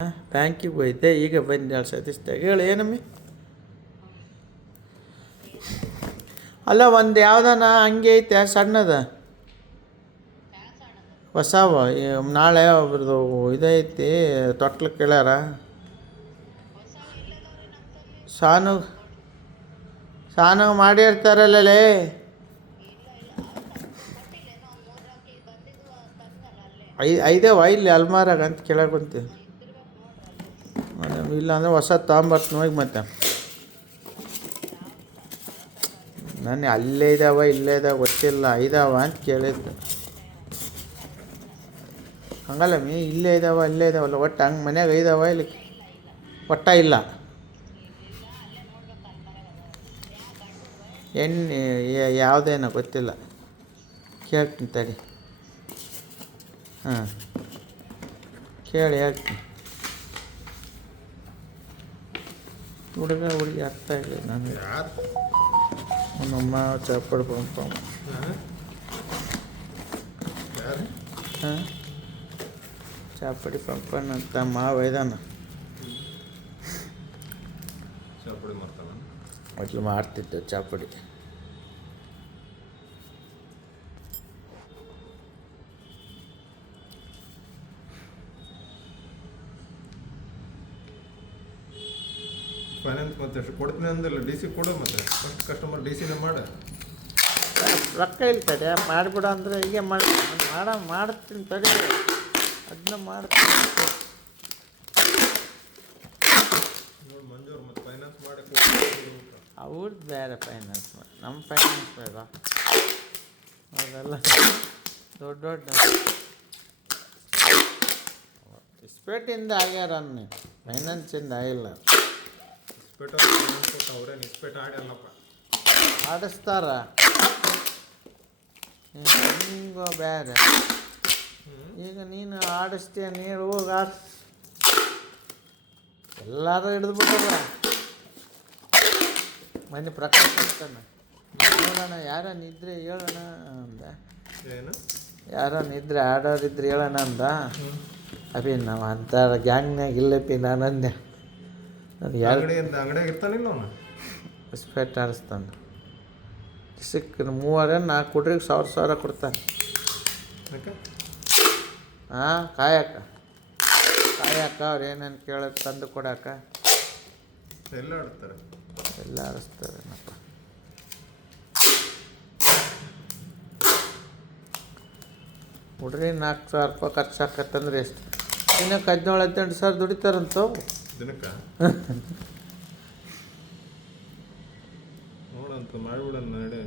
ಬ್ಯಾಂಕಿಗೆ ಹೋಯ್ತೆ ಈಗ ಬಂದು 2 ಸತಿಸ್ದಾಗ ಹೇಳಿ ಏನಮ್ಮಿ. ಅಲ್ಲ ಒಂದು ಯಾವ್ದಾನ ಹಂಗೆ ಐತೆ ಸಣ್ಣದ ಹೊಸವ ನಾಳೆ ಒಬ್ರದ್ದು ಇದೈತಿ ತೊಟ್ಲು ಕೇಳ್ಯಾರ ಸಾನು ಸಾನು ಮಾಡಿರ್ತಾರಲ್ಲೇ ಐದೇವ ಇಲ್ಲಿ ಅಲ್ಮಾರಾಗ ಅಂತ ಕೇಳಕ್ಕಂತೀವಿ ಇಲ್ಲ ಅಂದರೆ ಹೊಸ ತೊಗೊಂಬರ್ತೀನಿ ಹೋಗಿ ಮತ್ತೆ ನಾನು ಅಲ್ಲೇ ಇದ್ದಾವ ಇಲ್ಲೇ ಇದಾವ ಗೊತ್ತಿಲ್ಲ ಇದಾವ ಅಂತ ಕೇಳಿದ್ದು ಹಂಗಲ್ಲ ಇಲ್ಲೇ ಇದ್ದಾವ ಅಲ್ಲೇ ಇದಾವಲ್ಲ ಒಟ್ಟು ಹಂಗೆ ಮನ್ಯಾಗ ಇದಾವ ಇಲ್ಲಿ ಒಟ್ಟ ಇಲ್ಲ ಎಣ್ಣೆ ಯಾವುದೇನೋ ಗೊತ್ತಿಲ್ಲ ಕೇಳ್ತೀನಿ ತಡಿ ಹಾಂ ಕೇಳಿ ಹೇಳ್ತೀನಿ ಹುಡುಗಿ ಅರ್ಥ ಇಲ್ಲ ನಾನು ನಮ್ಮಮ್ಮ ಚಾಪಡ್ ಪಂಪ ಹಾಂ ಚಾಪಡಿ ಪಂಪನ್ ಅಂತ ಮಾವ ಇದಾನ ಮೊದಲು ಮಾಡ್ತಿದ್ದೆ ಚಾಪಡಿ ಫೈನಾನ್ಸ್ ಮತ್ತೆ ಅಷ್ಟು ಕೊಡ್ತೀನಿ ಅಂದಿಲ್ಲ ಡಿ ಸಿ ಕೊಡು ಮತ್ತೆ ಫಸ್ಟ್ ಕಸ್ಟಮರ್ ಡಿ ಸಿನೇ ಮಾಡ ರೊಕ್ಕ ಇಲ್ಲ ತಡೆ ಮಾಡಿಬಿಡ ಅಂದರೆ ಹೀಗೆ ಮಾಡ್ತೀನಿ ತಡೆ ಅದನ್ನ ಮಾಡ್ತೀನಿ ನೋಡಿ ಮಂಜೂರು ಮತ್ತೆ ಫೈನಾನ್ಸ್ ಮಾಡಿ ಅವ್ರದ್ದು ಬೇರೆ ಫೈನಾನ್ಸ್ ಮಾಡಿ ನಮ್ಮ ಫೈನಾನ್ಸ್ ಬೇಡ ಅದೆಲ್ಲ ದೊಡ್ಡ ದೊಡ್ಡ ಇಸ್ಪೇಟಿಂದ ಆಗ್ಯಾರ ನೀವು ಫೈನಾನ್ಸಿಂದ ಆಗಿಲ್ಲ ಅವ್ರೇನು ಇಸ್ಪೇಟ್ ಆಡಲ್ಲಪ್ಪ ಆಡಿಸ್ತಾರ ಹಿಂಗೋ ಬೇರೆ ಈಗ ನೀನು ಆಡಿಸ್ತೀಯ ನೀರು ಹೋಗಿ ಆಡಿಸ್ ಎಲ್ಲರೂ ಹಿಡಿದ್ಬಿಟ್ಟದ ಮನೆ ಪ್ರಕಾಶ ಅಂತಾನೆ ನೋಡೋಣ ಯಾರ ನಿದ್ರೆ ಹೇಳೋಣ ಅಂದ ಏನು ಯಾರ ನಿದ್ರೆ ಆಡೋರಿದ್ರೆ ಹೇಳೋಣ ಅಂದ ಅಭಿ ನಾವು ಅಂಥ ಗ್ಯಾಂಗ್ನಾಗ ಇಲ್ಲಪ್ಪಿ ನಾನು ಅಂದೆ ಅದು ಅಂಗಡಿಯಾಗ ಇರ್ತಾನಿಲ್ಲ ಅವನು ಸ್ಪೆಟ್ ಆಡಿಸ್ತಾನೆ ಸಿಕ್ಕ 3-4 ಹುಡ್ರಿಗೆ 1,000 ಕೊಡ್ತಾನೆ ಹಾಂ ಕಾಯಕ ಅವ್ರು ಏನೇನು ಕೇಳೋದು ತಂದು ಕೊಡಾಕ ಎಲ್ಲ ಆಡ್ತಾರೆ ಎಲ್ಲ ಆಡಿಸ್ತಾರೇನಪ್ಪ ಹುಡ್ರಿ 4,000 ರೂಪಾಯಿ ಖರ್ಚು ಹಾಕತ್ತಂದ್ರೆ ಎಷ್ಟು ದಿನಕ್ಕೆ 17-18 ದುಡಿತಾರಂತವು ದಿನಕ್ಕೆ ನೋಡಂತ ಮಾಡಿಬಿಡೋಣ ನಡೆ